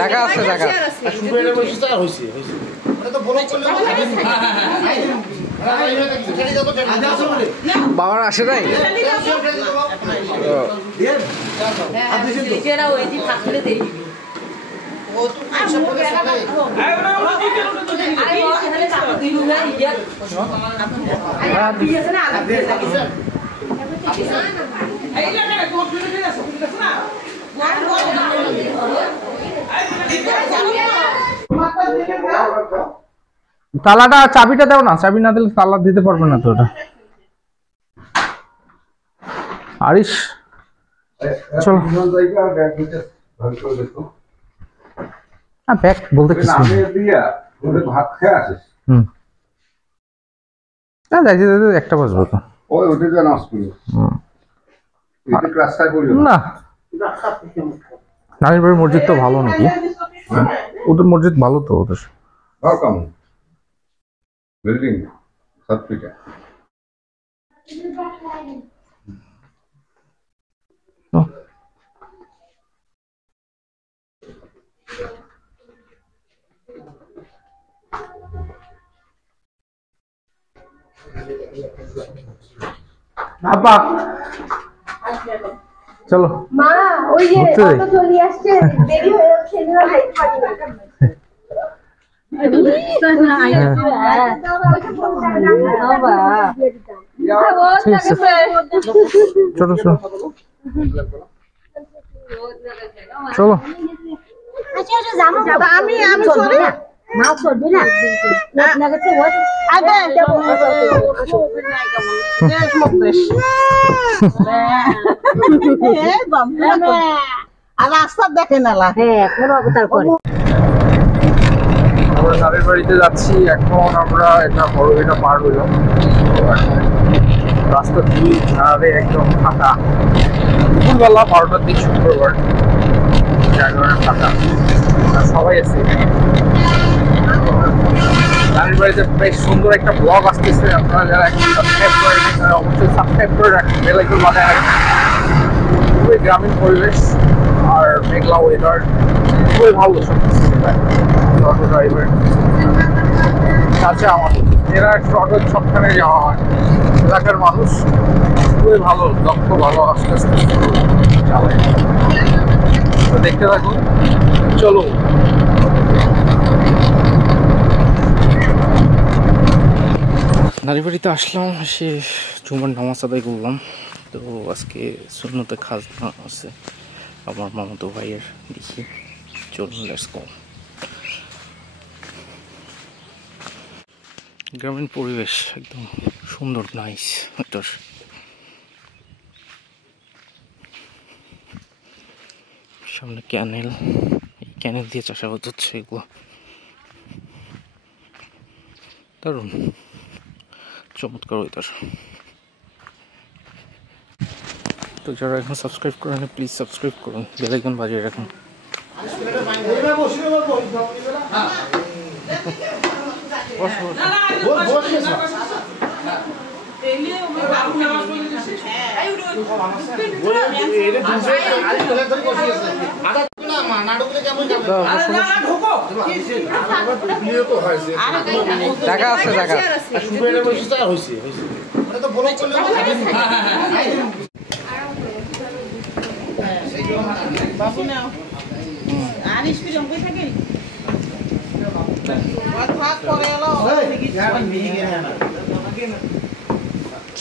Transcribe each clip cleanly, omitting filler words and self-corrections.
টাকা আছে টাকা বাবার আসে নাই তালাটা চাবিটা দাও না, চাবি না দিলে তালা দিতে পারবে না তো ওটা। আরিশ চলো ব্যাগ বলতে কিছু ভাত খেয়ে আসিস যাইতে যাইতে একটা বাজবে তো না। নানির বাড়ির মসজিদ তো ভালো নাকি? ওদের মসজিদ ভালো তো ওদের বিল্ডিং সবকিছু আপা চলো মা ওই যে অটো চলে আসছে, দেরি হয়ে যাচ্ছে, এজন্য হাইট পারি না। চলো চলো চলো আমি চলে মাও চলবে না লাগছে ওই আগে আর রাস্তা দেখে না কোনো অবতার করে আমরা নানির বাড়িতে যাচ্ছি এখন। আমরা এটা পার হইলাম, রাস্তা দুই ধারে একদম ফাঁকা। দুপুরবেলা 12টার দিক শুক্রবার, জায়গাটা ফাঁকা, সবাই আছে। নানির বাড়িতে বেশ সুন্দর একটা ব্লগ আসতেছে। আপনারা যারা এখন সাবস্ক্রাইব করেন তারা অবশ্যই সাবস্ক্রাইব করে রাখেন, বেল আইকন বাজায় রাখেন। খুবই গ্রামীণ পরিবেশ আর মেঘলা ওয়েদার, খুবই ভালো সব কিছু। অটো ড্রাইভার চাচা আমার, এরা অটোর সবখানে যাওয়া হয়, এলাকার মানুষ খুবই ভালো, দক্ষ, ভালো, আস্তে আস্তে চালায়। তো দেখতে থাকুন, চলো। নারী বাড়িতে আসলাম, সে জুমার নামাজ আদায় করলাম। তো আজকে সুন্নতে খাজনা আছে আমার মামাতো ভাইয়ের, দেখি চলুন লেটস গো। গ্রামীণ পরিবেশ একদম সুন্দর, নাইস। এটার সামনে ক্যানেল, এই ক্যানেল দিয়ে চাষাবাদ হচ্ছে, এগুলো দারুণ চমৎকার ওয়েদার। তো যারা এখন সাবস্ক্রাইব করেন প্লিজ সাবস্ক্রাইব করুন, বেল আইকন বাজিয়ে রাখুন। টাকা আছে টাকা বাবু নাও আনিস কি জঙ্গল থাকে কথা করে এলো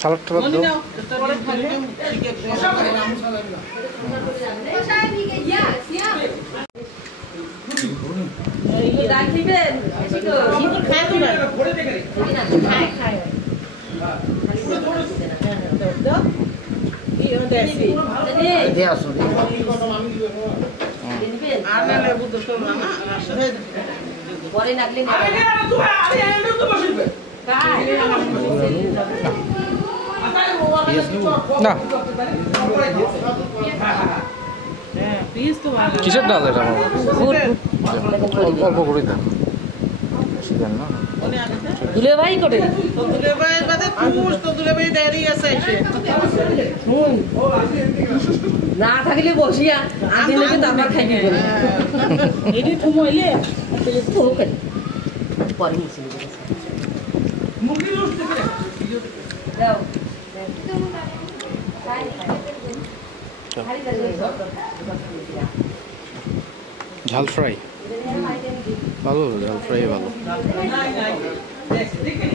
সালাদ টালাদ দাও। না কিসের ডাল এটা? অল্প করে দেন, শিখেন না দুলে ভাই করে তো দূরে বাইরে বাদে তুষ তো দূরে বাইরে দেরি আছে এসে শুন না থাকলে বসিয়া আমি নাকি দাবার খাই দিব এডি ঠুমইলে তাহলে তো কেন পরে মিছিল করে মুখি উঠতে পারে দাও ঝাল ফ্রাই ভালো ঝাল ফ্রাই ভালো নাই নাই দেখে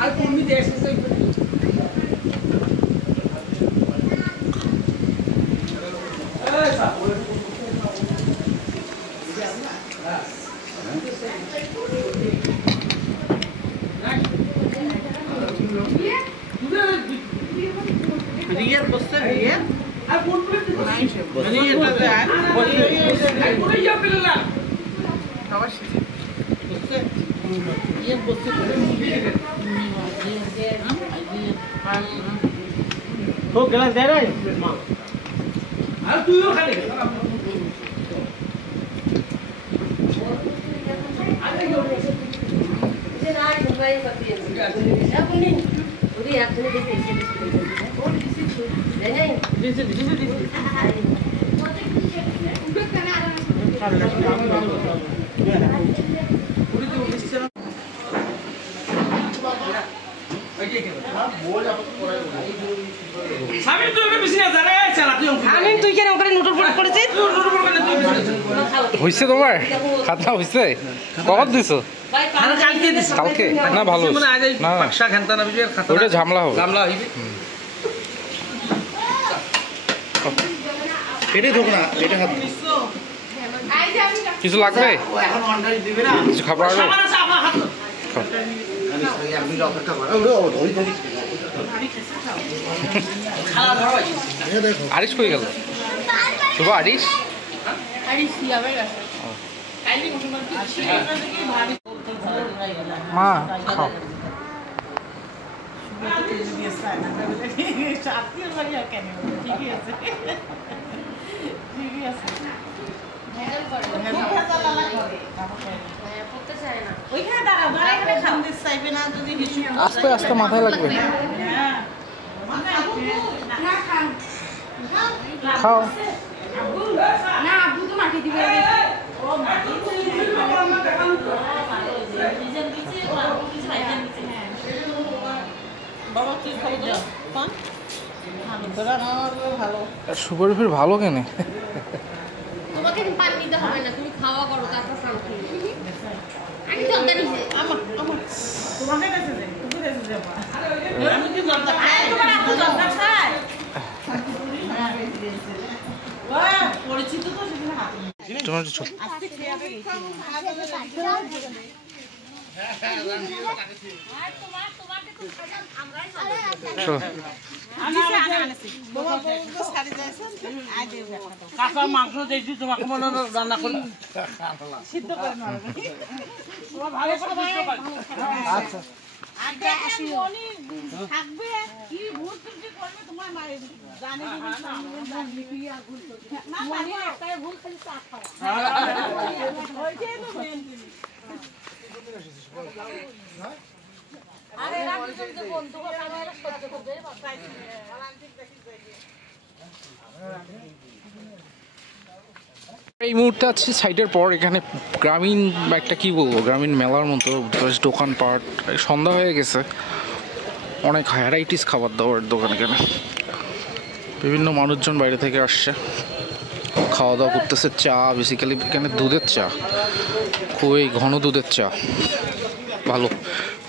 আর তুমি দেখছ রিয়ার বসতে রিয়ার আর কোন প্লেটে নাই সে রিয়ারটাতে আর কোন ইয়া পেলা নমস্কার বসতে ইয়া বসতে তো গ্লাস দে রে মা আর তুইও খালি হয়েছে তোমার খাতা হয়েছে কখন দিছো কালকে না ভালো না ওটা ঝামলা হবে কিছু লাগবে কিছু খাবার আরো আরিশ কই গেল শুভ আরিশ মা খাও আস্তে আস্তে মাথায় লাগবে খাও না আব্বু তো মাটি দিবে সুপার ফির ভালো কেনে তোমাকে পানি দিতে হবে না তুমি খাওয়া করো তারপর স্নান করো আমি তো অজ্ঞান হইছে তোমাকে কাছে দে তুমি কাছে দে আমি কি জানতাম তোমার আপু জানতাম খায় ওয়া পরিচিত তো সেখানে হাত তোমার ছোট আস্তে খেয়ে আবে কাঁচা মাংস দেখছি তোমাকে মনে রান্না করি সিদ্ধ করে ভালো আচ্ছা থাকবে কি ভুল ত্রুটি করবে তোমার মায়ের জানে একটাই ভুল খালি চা খাওয়া ওইটাই তো মেন জিনিস আরে রাখি তো বন্ধু কথা সহ্য করবে এই মুহূর্তে আছি সাইডের পর এখানে গ্রামীণ একটা কি বলবো গ্রামীণ মেলার মতো দোকানপাট সন্ধ্যা হয়ে গেছে অনেক ভ্যারাইটিস খাবার দাবার দোকান এখানে বিভিন্ন মানুষজন বাইরে থেকে আসছে খাওয়া দাওয়া করতেছে চা বেসিক্যালি এখানে দুধের চা খুবই ঘন দুধের চা ভালো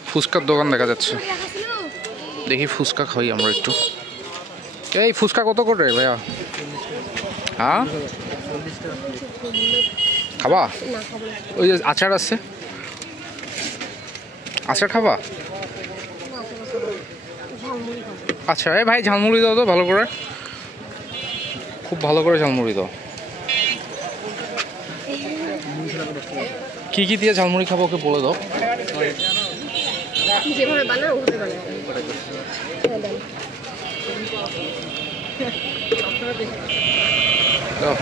ফুচকার দোকান দেখা যাচ্ছে দেখি ফুচকা খাই আমরা একটু এই ফুচকা কত করে ভাইয়া হ্যাঁ খাবা ওই যে আচার আছে আচার খাবা আচ্ছা এই ভাই ঝালমুড়ি দাও তো ভালো করে খুব ভালো করে ঝালমুড়ি দাও কি কি দিয়ে ঝালমুড়ি খাবো ওকে বলে দাও যেভাবে বানাও ওভাবে বানাও দাও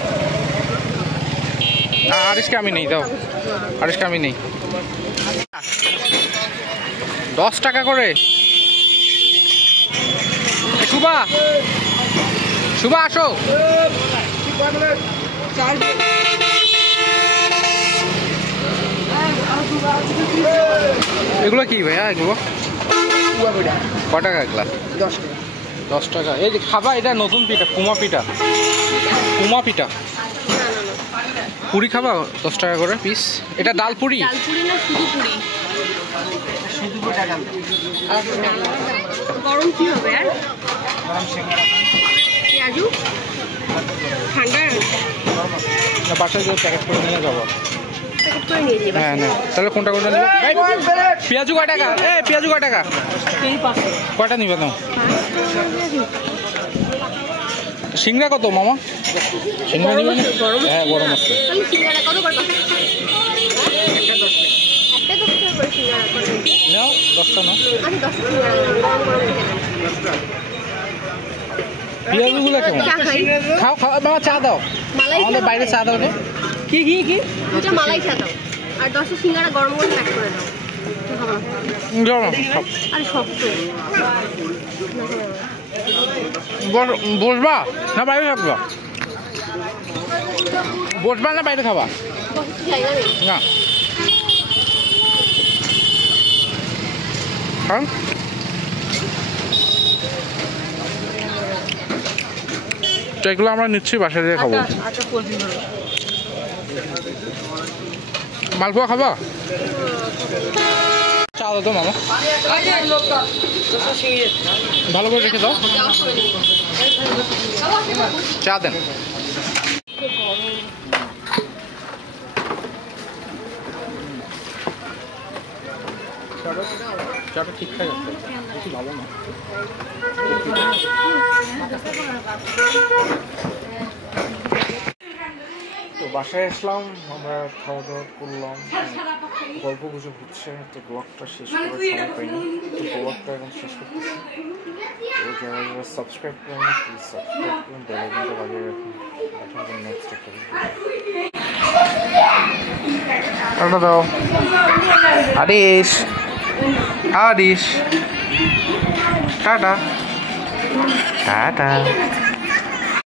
আরিশকে আমি নেই, দাও আরিশকে আমি নেই। 10 টাকা করে। শুভা শুভা আসো। এগুলো কি ভাইয়া? এগুলো ক টাকা এগুলা? 10 টাকা। এই যে খাবা, এটা নতুন পিঠা, কুমা পিঠা। কুমা পিঠা পুরি খাবা 10 টাকা করে পিস। এটা ডাল পুরি? ডালপুরি না শুধু পুরি? গরম কি হবে আর পেঁয়াজু ঠান্ডা বাসায় যে প্যাকেট করে নিয়ে যাবো। প্যাকেট করে নিয়ে যাবো। হ্যাঁ না, তাহলে কোনটা কোনটা নেবে? পেঁয়াজু কয় টাকা? পেঁয়াজু কয় টাকা? কয়টা নিবে নাও? সিংড়া কত মামা? সিংড়া নিবে না? হ্যাঁ গরম আছে। তাহলে সিঙ্গারা কত করে? একটা 10 টাকা করে সিঙ্গারা করে নাও 10টা নাও। আমি 10 সিঙ্গারা গরম গরম খেতে। পেঁয়াজুগুলো কেমন? খাও খাও মামা, চা দাও। মালাই আমাদের বাইরে চা দাও না। কি কি কি? দুটো মালাই চা দাও আর 10 সিঙ্গারা গরম গরম প্যাক করে দাও। আরে শক্ত। বসবা না বাইরে খাবা? বসবা না বাইরে খাবা? জায়গা নেই। না খান। তো এগুলো আমরা নিচ্ছি, বাসায় দিয়ে খাবো। মালপোয়া খাবা? চা দাও তো মামা, ভালো করে রেখে দাও। চা দেন। চাটা ঠিকঠাক আছে, বেশি ভালো না। তো বাসায় আসলাম, আমরা খাওয়া দাওয়া করলাম, গল্প গুজব হচ্ছে। তো ব্লগটা শেষ করার সময় পাইনি, তো ব্লগটা এখন শেষ করতেছি। তো যারা যারা সাবস্ক্রাইব করেন প্লিজ সাবস্ক্রাইব করুন, বেল আইকনটা বাজিয়ে রাখুন। এখন নেক্সট একটা ভিডিও দাও। Arish Arish tata tata.